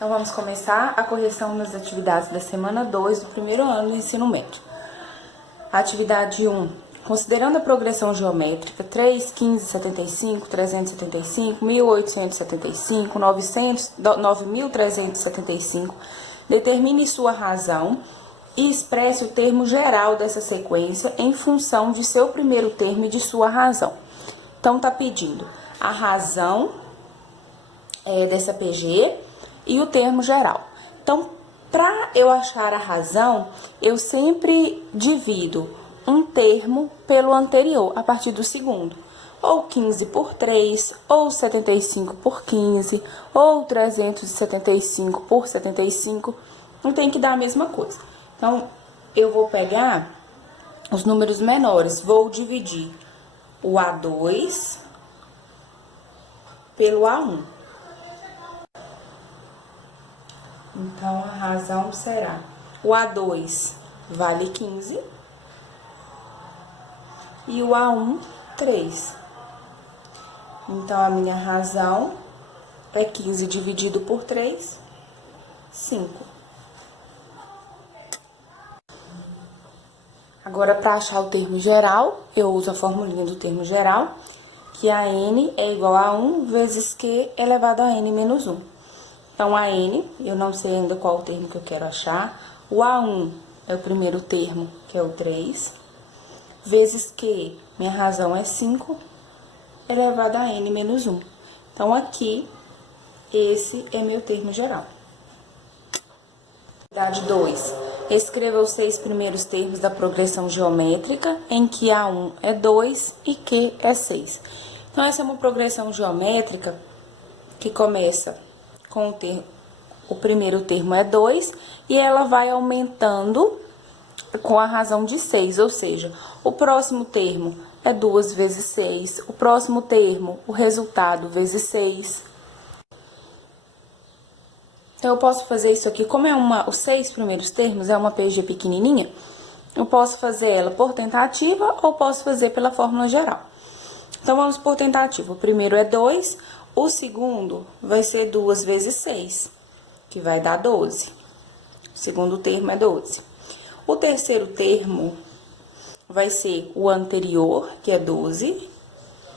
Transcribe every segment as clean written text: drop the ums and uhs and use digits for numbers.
Então, vamos começar a correção das atividades da semana 2 do primeiro ano do ensino médio. Atividade 1. Considerando a progressão geométrica 3, 15, 75, 375, 1875, 900, 9375, determine sua razão e expresse o termo geral dessa sequência em função de seu primeiro termo e de sua razão. Então, tá pedindo a razão dessa PG e o termo geral. Então, para eu achar a razão, eu sempre divido um termo pelo anterior, a partir do segundo. Ou 15 por 3, ou 75 por 15, ou 375 por 75. Não tem que dar a mesma coisa. Então, eu vou pegar os números menores, vou dividir o A2 pelo A1. Então, a razão será: o A2 vale 15 e o A1, 3. Então, a minha razão é 15 dividido por 3, 5. Agora, para achar o termo geral, eu uso a formulinha do termo geral, que a n é igual a 1 vezes q elevado a n menos 1. Então, a n, eu não sei ainda qual o termo que eu quero achar. O A1 é o primeiro termo, que é o 3, vezes q, minha razão é 5, elevado a n menos 1. Então, aqui, esse é meu termo geral. Atividade 2. Escreva os 6 primeiros termos da progressão geométrica, em que A1 é 2 e Q é 6. Então, essa é uma progressão geométrica que começa com o primeiro termo é 2 e ela vai aumentando com a razão de 6, ou seja, o próximo termo é 2 vezes 6, o próximo termo, o resultado, vezes 6. Então, eu posso fazer isso aqui, como os 6 primeiros termos é uma PG pequenininha, eu posso fazer ela por tentativa ou posso fazer pela fórmula geral. Então, vamos por tentativa. O primeiro é 2, o segundo vai ser 2 vezes 6, que vai dar 12. O segundo termo é 12. O terceiro termo vai ser o anterior, que é 12,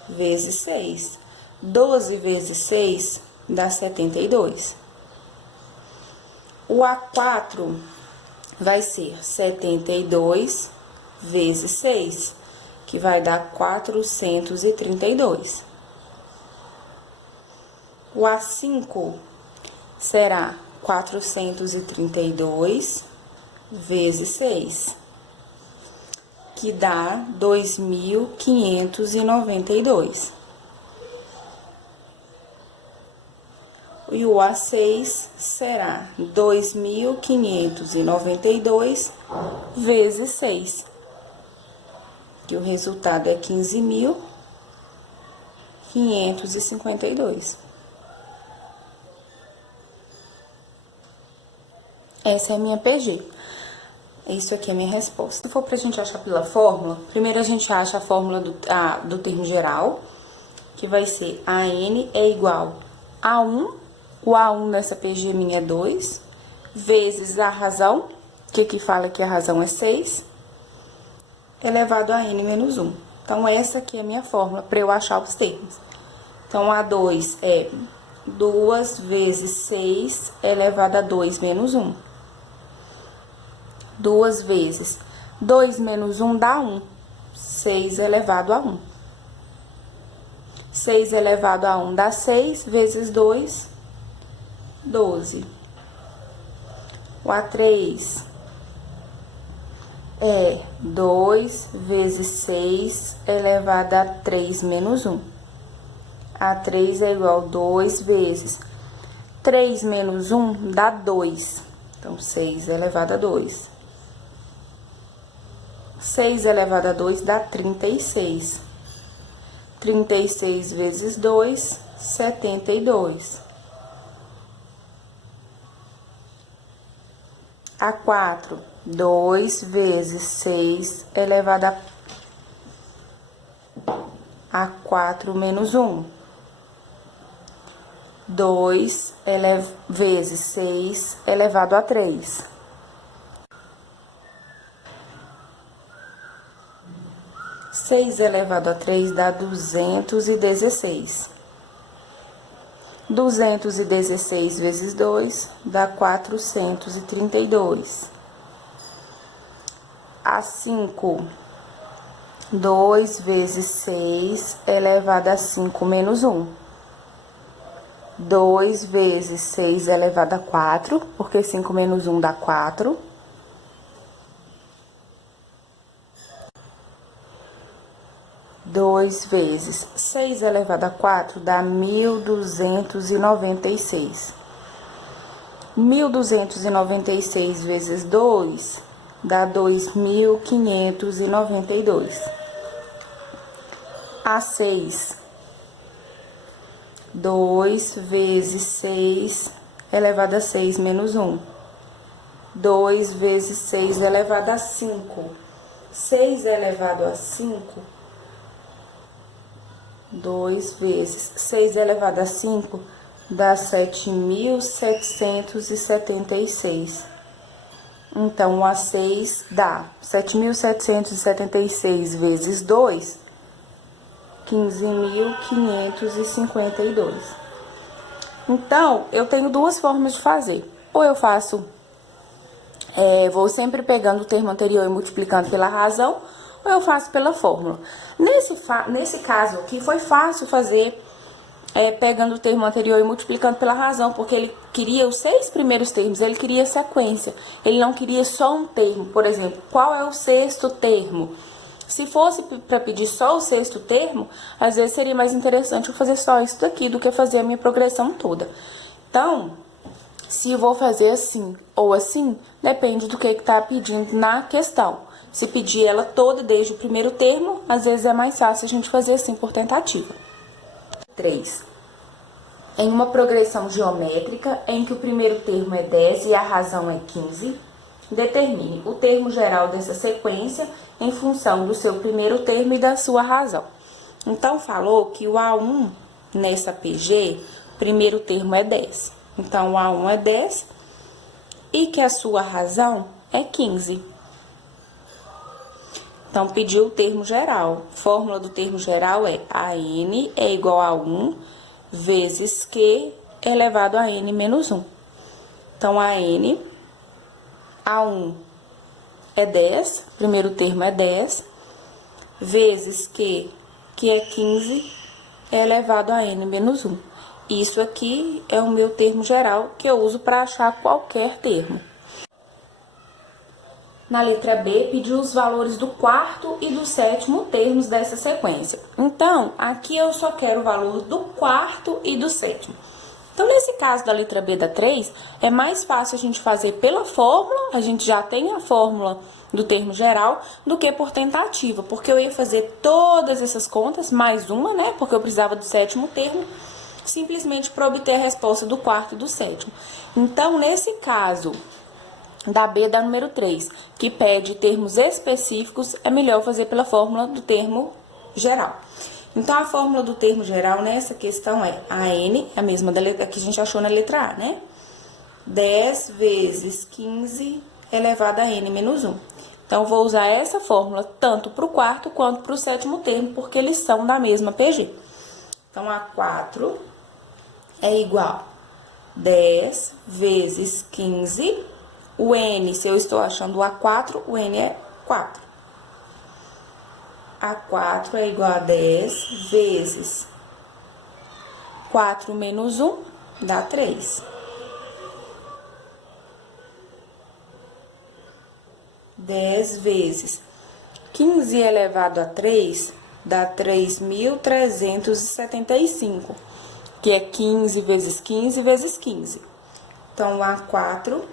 vezes 6. 12 vezes 6 dá 72. O A4 vai ser 72 vezes 6, que vai dar 432. O A5 será 432 vezes 6, que dá 2.592. E o A6 será 2.592 vezes 6, que o resultado é 15.552. Essa é a minha PG. Isso aqui é a minha resposta. Se for pra gente achar pela fórmula, primeiro a gente acha a fórmula do termo geral, que vai ser AN é igual a 1, o A1 nessa PG minha é 2, vezes a razão, que aqui fala que a razão é 6, elevado a N menos 1. Então, essa aqui é a minha fórmula para eu achar os termos. Então, A2 é 2 vezes 6 elevado a 2 menos 1. 2 vezes 2 menos 1 dá 1. 6 elevado a 1. 6 elevado a 1 dá 6, vezes 2, 12. O A3 é 2 vezes 6 elevado a 3 menos 1. A3 é igual a 2 vezes 3 menos 1 dá 2. Então, 6 elevado a 2. 6 elevado a 2 dá 36. 36 vezes 2, 72. A4, 2 vezes 6 elevado a 4 menos 1. 2 vezes 6 elevado a 3. 6 elevado a 3 dá 216. 216 vezes 2 dá 432. A 5, 2 vezes 6 elevado a 5 menos 1. 2 vezes 6 elevado a 4, porque 5 menos 1 dá 4. 2 vezes 6 elevado a 4 dá 1.296. 1.296 vezes 2 dá 2.592. A 6, 2 vezes 6 elevado a 6 menos 1. 2 vezes 6 elevado a 5. 6 elevado a 5. 2 vezes 6 elevado a 5 dá 7.776. Então, o A6 dá 7.776 vezes 2, 15.552. Então, eu tenho duas formas de fazer. Ou eu faço, vou sempre pegando o termo anterior e multiplicando pela razão, ou eu faço pela fórmula. Nesse caso aqui, foi fácil fazer pegando o termo anterior e multiplicando pela razão, porque ele queria os 6 primeiros termos, ele queria sequência, ele não queria só um termo. Por exemplo, qual é o 6º termo? Se fosse para pedir só o 6º termo, às vezes seria mais interessante eu fazer só isso daqui do que fazer a minha progressão toda. Então, se eu vou fazer assim ou assim, depende do que está pedindo na questão. Se pedir ela toda desde o primeiro termo, às vezes é mais fácil a gente fazer assim por tentativa. 3. Em uma progressão geométrica em que o primeiro termo é 10 e a razão é 15, determine o termo geral dessa sequência em função do seu primeiro termo e da sua razão. Então, falou que o A1, nessa PG, o primeiro termo é 10. Então, o A1 é 10 e que a sua razão é 15. Então, pediu o termo geral. Fórmula do termo geral é AN é igual a 1 vezes Q elevado a N menos 1. Então, AN, A1 é 10, primeiro termo é 10, vezes Q, que é 15, é elevado a N menos 1. Isso aqui é o meu termo geral que eu uso para achar qualquer termo. Na letra B, pediu os valores do 4º e do 7º termos dessa sequência. Então, aqui eu só quero o valor do 4º e do 7º. Então, nesse caso da letra B da 3, é mais fácil a gente fazer pela fórmula, a gente já tem a fórmula do termo geral, do que por tentativa, porque eu ia fazer todas essas contas, mais uma, né, porque eu precisava do 7º termo, simplesmente para obter a resposta do 4º e do 7º. Então, nesse caso da B da número 3, que pede termos específicos, é melhor fazer pela fórmula do termo geral. Então, a fórmula do termo geral nessa questão é AN, a mesma da letra que a gente achou na letra A, né? 10 vezes 15 elevado a N menos 1. Então, vou usar essa fórmula tanto para o 4º quanto para o 7º termo, porque eles são da mesma PG. Então, A4 é igual a 10 vezes 15. O N, se eu estou achando o A4, o N é 4. A4 é igual a 10 vezes 4 menos 1, dá 3. 10 vezes 15 elevado a 3 dá 3.375, que é 15 vezes 15 vezes 15. Então, A4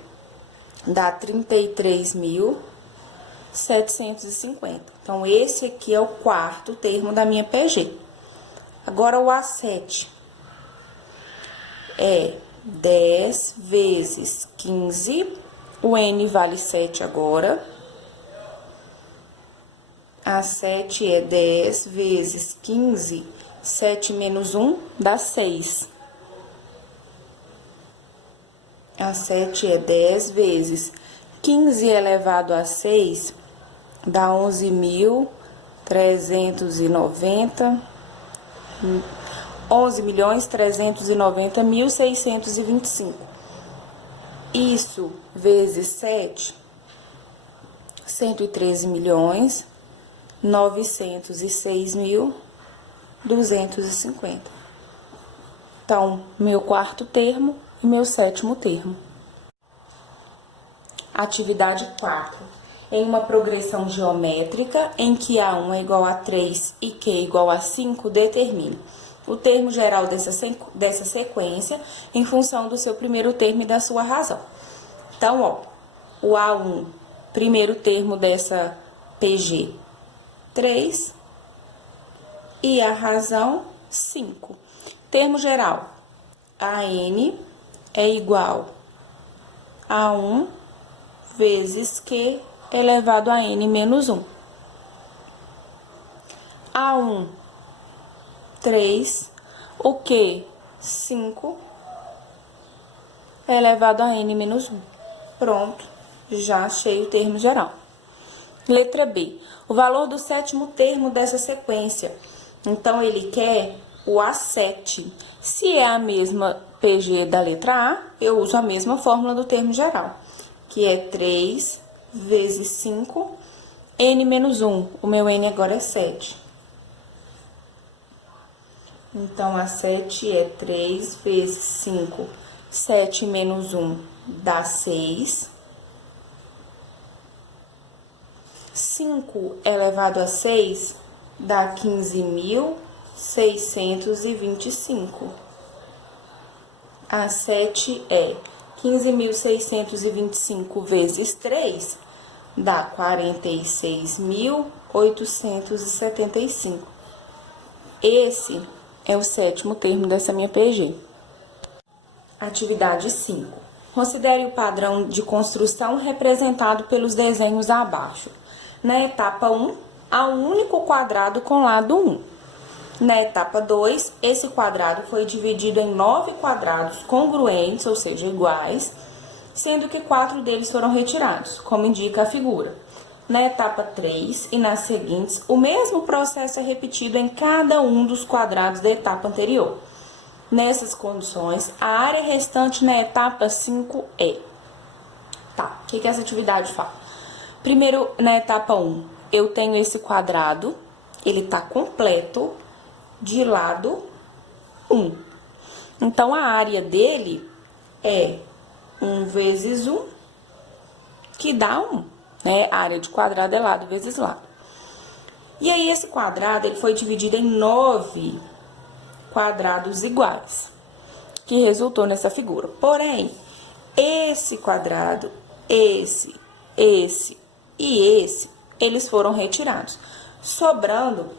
dá 33.750. Então, esse aqui é o 4º termo da minha PG. Agora, o A7 é 10 vezes 15. O N vale 7 agora. A7 é 10 vezes 15. 7 menos 1 dá 6. A 7 é 10 vezes 15 elevado a 6, dá 11.390, 11.390.625. Isso vezes 7, 113.906.250. Então, meu quarto termo e meu sétimo termo. Atividade 4. Em uma progressão geométrica em que A1 é igual a 3 e Q é igual a 5, determine o termo geral dessa sequência em função do seu primeiro termo e da sua razão. Então, ó, o A1, primeiro termo dessa PG, 3, e a razão, 5. Termo geral, AN é igual a 1 vezes Q elevado a N menos 1. A1, 3, o Q, 5, elevado a N menos 1. Pronto, já achei o termo geral. Letra B, o valor do sétimo termo dessa sequência. Então, ele quer o A7. Se é a mesma PG da letra A, eu uso a mesma fórmula do termo geral, que é 3 vezes 5, N menos 1. O meu N agora é 7. Então, A7 é 3 vezes 5. 7 menos 1 dá 6. 5 elevado a 6 dá 15.625. A7 é 15.625 vezes 3, dá 46.875. Esse é o sétimo termo dessa minha PG. Atividade 5. Considere o padrão de construção representado pelos desenhos abaixo. Na etapa 1, há um único quadrado com lado 1. Na etapa 2, esse quadrado foi dividido em 9 quadrados congruentes, ou seja, iguais, sendo que 4 deles foram retirados, como indica a figura. Na etapa 3 e nas seguintes, o mesmo processo é repetido em cada um dos quadrados da etapa anterior. Nessas condições, a área restante na etapa 5 é... Tá, o que essa atividade fala? Primeiro, na etapa 1, eu tenho esse quadrado, ele tá completo de lado 1. Então, a área dele é 1 vezes 1, que dá 1, né? A área de quadrado é lado vezes lado. E aí, esse quadrado, ele foi dividido em 9 quadrados iguais, que resultou nessa figura. Porém, esse quadrado, esse e esse, eles foram retirados, sobrando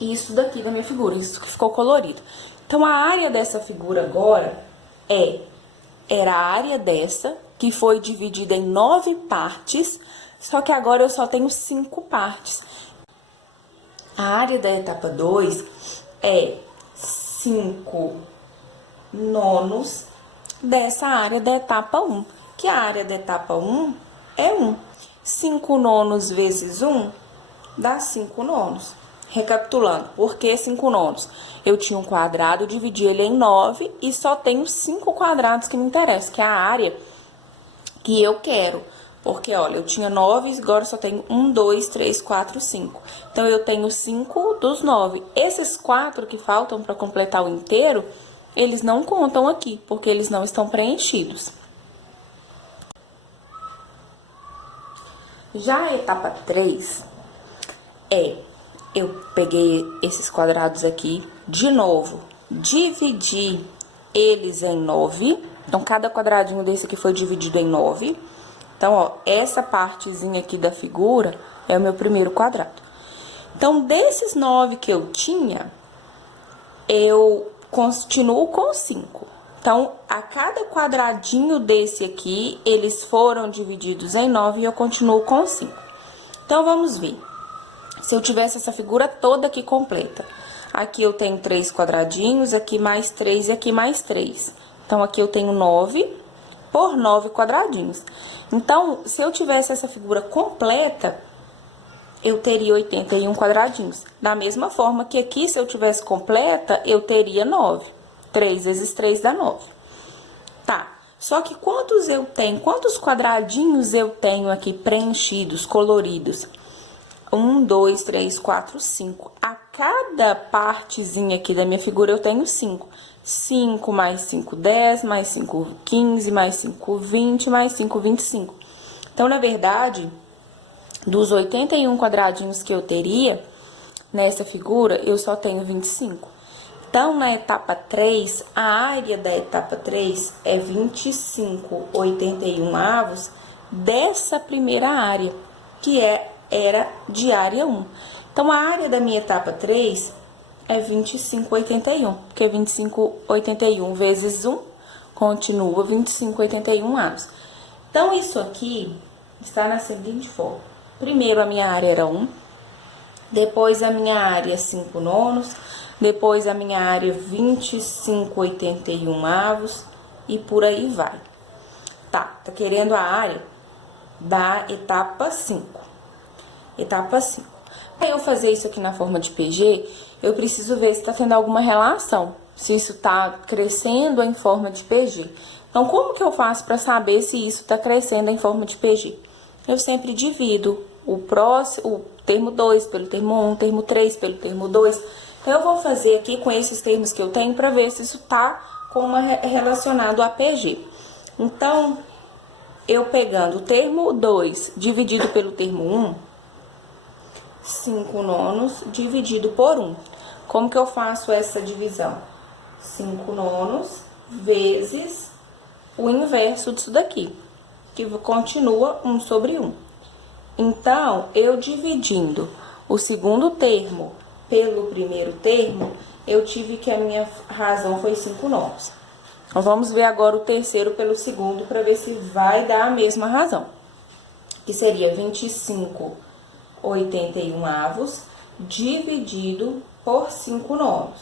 isso daqui da minha figura, isso que ficou colorido. Então, a área dessa figura agora era a área dessa, que foi dividida em 9 partes, só que agora eu só tenho 5 partes. A área da etapa 2 é 5 nonos dessa área da etapa 1, que a área da etapa 1 é 1. 5 nonos vezes 1 dá 5 nonos. Recapitulando, por que 5 nonos? Eu tinha um quadrado, dividi ele em 9 e só tenho 5 quadrados que me interessam, que é a área que eu quero. Porque, olha, eu tinha 9, agora só tenho 1, 2, 3, 4, 5. Então, eu tenho 5 dos 9. Esses 4 que faltam para completar o inteiro, eles não contam aqui, porque eles não estão preenchidos. Já a etapa 3 eu peguei esses quadrados aqui, de novo, dividi eles em 9. Então, cada quadradinho desse aqui foi dividido em 9. Então, ó, essa partezinha aqui da figura é o meu primeiro quadrado. Então, desses 9 que eu tinha, eu continuo com 5. Então, a cada quadradinho desse aqui, eles foram divididos em 9 e eu continuo com 5. Então, vamos ver. Se eu tivesse essa figura toda aqui completa. Aqui eu tenho 3 quadradinhos, aqui mais 3 e aqui mais 3. Então, aqui eu tenho 9 por 9 quadradinhos. Então, se eu tivesse essa figura completa, eu teria 81 quadradinhos. Da mesma forma que aqui, se eu tivesse completa, eu teria 9. 3 vezes 3 dá 9. Tá, só que quantos eu tenho? Quantos quadradinhos eu tenho aqui preenchidos, coloridos? 1, 2, 3, 4, 5. A cada partezinha aqui da minha figura eu tenho 5. 5 mais 5, 10, mais 5, 15, mais 5, 20, mais 5, 25. Então, na verdade, dos 81 quadradinhos que eu teria nessa figura, eu só tenho 25. Então, na etapa 3, a área da etapa 3 é 25,81 avos dessa primeira área, que era de área 1. Então, a área da minha etapa 3 é 25,81, porque 25,81 vezes 1 continua 25,81 avos. Então, isso aqui está na seguinte forma. Primeiro, a minha área era 1, depois a minha área 5 nonos, depois a minha área 25,81 avos e por aí vai. Tá querendo a área da etapa 5. Etapa 5. Para eu fazer isso aqui na forma de PG, eu preciso ver se está tendo alguma relação, se isso está crescendo em forma de PG. Então, como que eu faço para saber se isso está crescendo em forma de PG? Eu sempre divido o termo 2 pelo termo 1, termo 3 pelo termo 2. Então, eu vou fazer aqui com esses termos que eu tenho para ver se isso está relacionado a PG. Então, eu pegando o termo 2 dividido pelo termo 1, 5 nonos dividido por 1. Como que eu faço essa divisão? 5 nonos vezes o inverso disso daqui, que continua 1 sobre 1. Então, eu dividindo o segundo termo pelo primeiro termo, eu tive que a minha razão foi 5 nonos. Então, vamos ver agora o terceiro pelo segundo para ver se vai dar a mesma razão. Que seria 25,81 avos dividido por 5 nonos.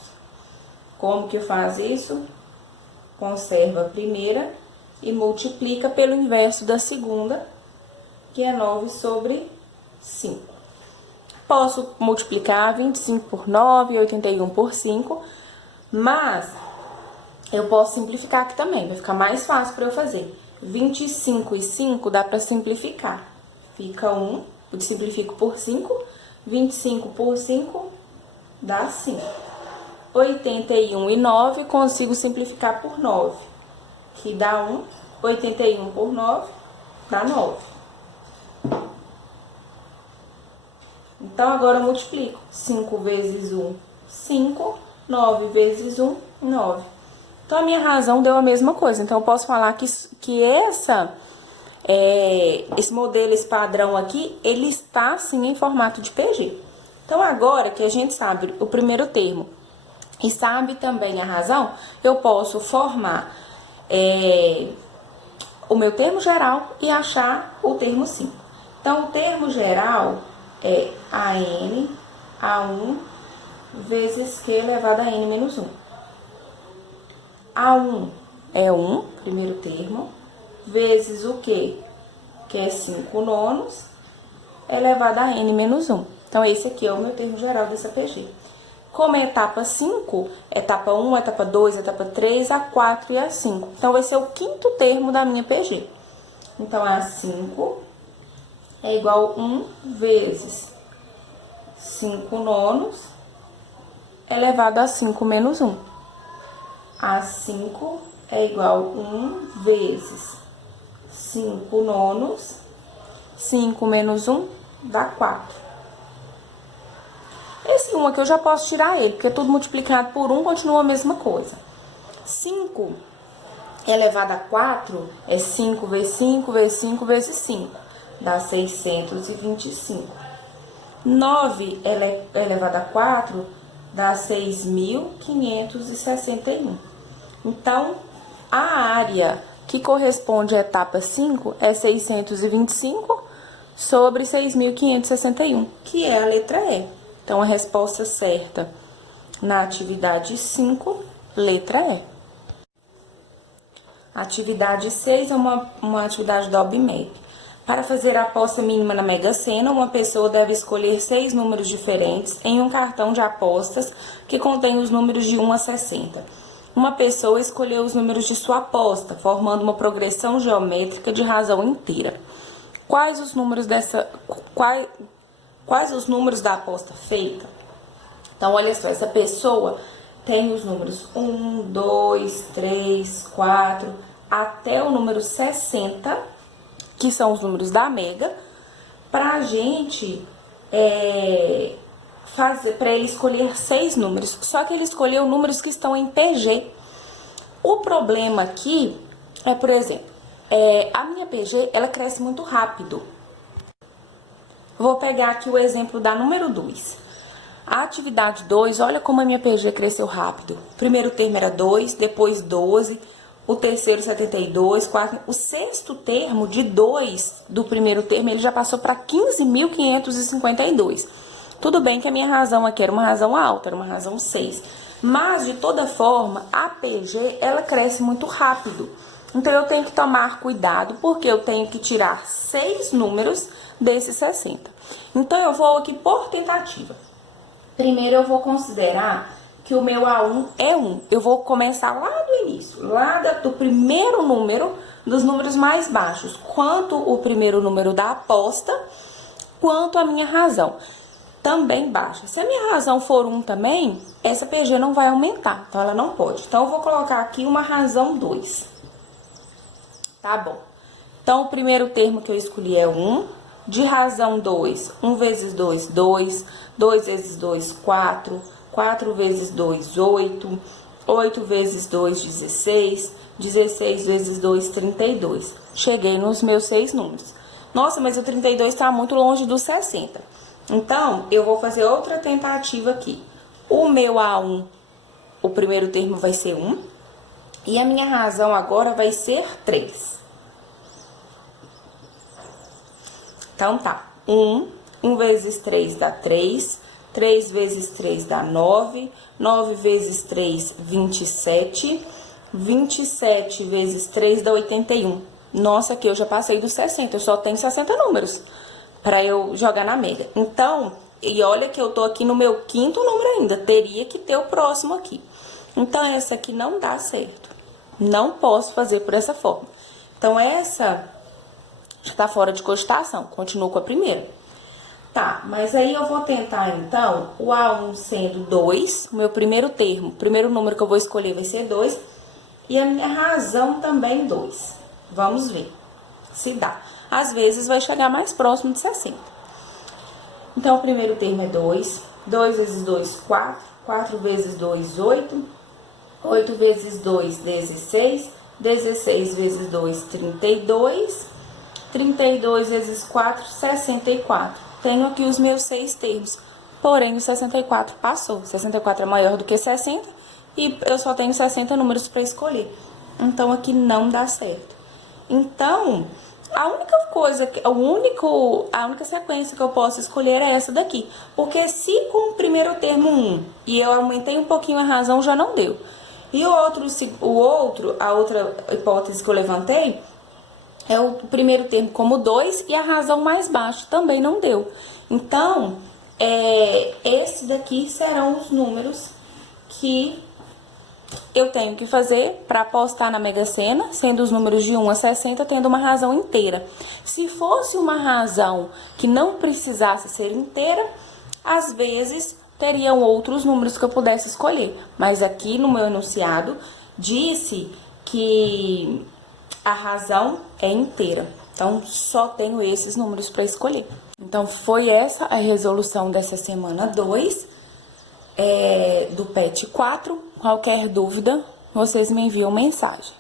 Como que faz isso? Conserva a primeira e multiplica pelo inverso da segunda, que é 9 sobre 5. Posso multiplicar 25 por 9 e 81 por 5, mas eu posso simplificar aqui também, vai ficar mais fácil para eu fazer. 25 e 5 dá para simplificar. Fica 1, eu simplifico por 5, 25 por 5 dá 5. 81 e 9 consigo simplificar por 9, que dá 1. 81 por 9 dá 9. Então, agora eu multiplico. 5 vezes 1, 5. 9 vezes 1, 9. Então, a minha razão deu a mesma coisa. Então, eu posso falar que esse modelo, esse padrão aqui, ele está, sim, em formato de PG. Então, agora que a gente sabe o primeiro termo e sabe também a razão, eu posso formar o meu termo geral e achar o termo 5. Então, o termo geral é AN, A1, vezes Q elevado a N menos 1. A1 é 1, primeiro termo, vezes o Q, que é 5 nonos, elevado a N menos 1. Então, esse aqui é o meu termo geral dessa PG. Como é etapa 5, etapa 1, etapa 2, etapa 3, a 4 e a 5. Então, vai ser o quinto termo da minha PG. Então, a 5 é igual a 1 vezes 5 nonos elevado a 5 menos 1. A 5 é igual a 1 vezes 5 nonos, 5 menos 1 dá 4. Esse 1 aqui eu já posso tirar ele, porque tudo multiplicado por 1 continua a mesma coisa. 5 elevado a 4 é 5 vezes 5 vezes 5 vezes 5. Dá 625. 9 elevado a 4 dá 6.561. Então, a área que corresponde à etapa 5 é 625 sobre 6.561, que é a letra E. Então, a resposta certa na atividade 5, letra E. Atividade 6 é uma atividade do OBMAP. Para fazer a aposta mínima na Mega Sena, uma pessoa deve escolher 6 números diferentes em um cartão de apostas que contém os números de 1 a 60. Uma pessoa escolheu os números de sua aposta, formando uma progressão geométrica de razão inteira. Quais os números da aposta feita? Então, olha só, essa pessoa tem os números 1, 2, 3, 4, até o número 60, que são os números da Mega, pra gente para ele escolher 6 números. Só que ele escolheu números que estão em PG. O problema aqui é, por exemplo, a minha PG, ela cresce muito rápido. Vou pegar aqui o exemplo da número 2. A atividade 2, olha como a minha PG cresceu rápido. O primeiro termo era 2, depois 12, o terceiro 72, 4, o sexto termo de 2 do primeiro termo, ele já passou para 15.552. Tudo bem que a minha razão aqui era uma razão alta, era uma razão 6. Mas, de toda forma, a PG, ela cresce muito rápido. Então, eu tenho que tomar cuidado, porque eu tenho que tirar 6 números desses 60. Então, eu vou aqui por tentativa. Primeiro, eu vou considerar que o meu A1 é 1. Eu vou começar lá do início, lá do primeiro número, dos números mais baixos. Quanto o primeiro número da aposta, quanto a minha razão. Também baixa. Se a minha razão for 1 também, essa PG não vai aumentar, então ela não pode. Então, eu vou colocar aqui uma razão 2. Tá bom. Então, o primeiro termo que eu escolhi é 1. De razão 2, 1 vezes 2, 2. 2 vezes 2, 4. 4 vezes 2, 8. 8 vezes 2, 16. 16 vezes 2, 32. Cheguei nos meus 6 números. Nossa, mas o 32 está muito longe dos 60. Então, eu vou fazer outra tentativa aqui. O meu A1, o primeiro termo vai ser 1. E a minha razão agora vai ser 3. Então, tá. 1 vezes 3 dá 3. 3 vezes 3 dá 9. 9 vezes 3, 27. 27 vezes 3 dá 81. Nossa, aqui eu já passei dos 60. Eu só tenho 60 números para eu jogar na Mega. Então, e olha que eu tô aqui no meu 5º número ainda. Teria que ter o próximo aqui. Então, essa aqui não dá certo. Não posso fazer por essa forma. Então, essa já tá fora de cogitação. Continuo com a primeira. Tá, mas aí eu vou tentar, então, o A1 sendo 2. O meu primeiro termo, o primeiro número que eu vou escolher vai ser 2. E a minha razão também 2. Vamos ver se dá. Às vezes vai chegar mais próximo de 60. Então, o primeiro termo é 2. 2 vezes 2, 4. 4 vezes 2, 8. 8 vezes 2, 16. 16 vezes 2, 32. 32 vezes 4, 64. Tenho aqui os meus 6 termos. Porém, o 64 passou. 64 é maior do que 60. E eu só tenho 60 números para escolher. Então, aqui não dá certo. Então, a única coisa, a única sequência que eu posso escolher é essa daqui. Porque se com o primeiro termo 1 e eu aumentei um pouquinho a razão, já não deu. E a outra hipótese que eu levantei é o primeiro termo como 2 e a razão mais baixa também não deu. Então, esse daqui serão os números que eu tenho que fazer para apostar na Mega Sena, sendo os números de 1 a 60, tendo uma razão inteira. Se fosse uma razão que não precisasse ser inteira, às vezes teriam outros números que eu pudesse escolher. Mas aqui no meu enunciado, disse que a razão é inteira. Então, só tenho esses números para escolher. Então, foi essa a resolução dessa semana 2 do PET 4. Qualquer dúvida, vocês me enviam mensagem.